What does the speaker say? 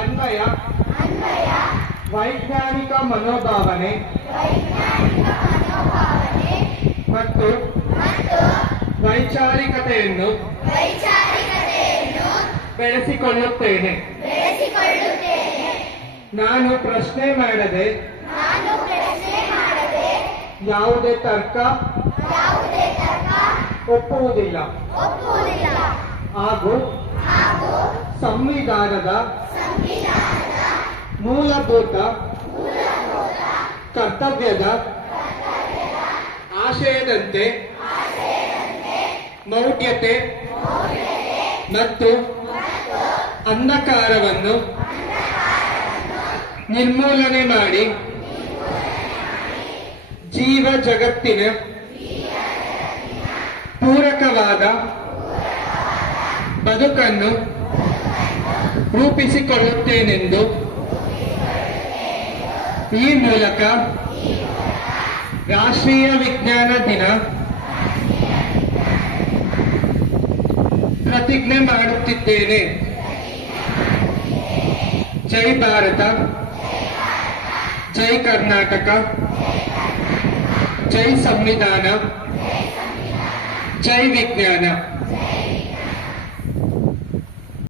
ಅನ್ವಯ ವೈಜ್ಞಾನಿಕ ಮನೋಭಾವನೆ ಮತ್ತು ವೈಚಾರಿಕತೆಯನ್ನು ಬೆಳೆಸಿಕೊಳ್ಳುತ್ತೇನೆ. ನಾನು ಪ್ರಶ್ನೆ ಮಾಡದೆ ಯಾವುದೇ ತರ್ಕ ಒಪ್ಪುವುದಿಲ್ಲ ಹಾಗೂ ಸಂವಿಧಾನದ ಮೂಲಭೂತ ಕರ್ತವ್ಯದ ಆಶಯದಂತೆ ಮೌಢ್ಯತೆ ಮತ್ತು ಅಂಧಕಾರವನ್ನು ನಿರ್ಮೂಲನೆ ಮಾಡಿ ಜೀವ ಜಗತ್ತಿನ ಪೂರಕವಾದ ಬದುಕನ್ನು ರೂಪಿಸಿಕೊಳ್ಳುತ್ತೇನೆಂದು ಈ ಮೂಲಕ ರಾಷ್ಟ್ರೀಯ ವಿಜ್ಞಾನ ದಿನ ಪ್ರತಿಜ್ಞೆ ಮಾಡುತ್ತಿದ್ದೇನೆ. ಜೈ ಭಾರತ, ಜೈ ಕರ್ನಾಟಕ, ಜೈ ಸಂವಿಧಾನ, ಜೈ ವಿಜ್ಞಾನ.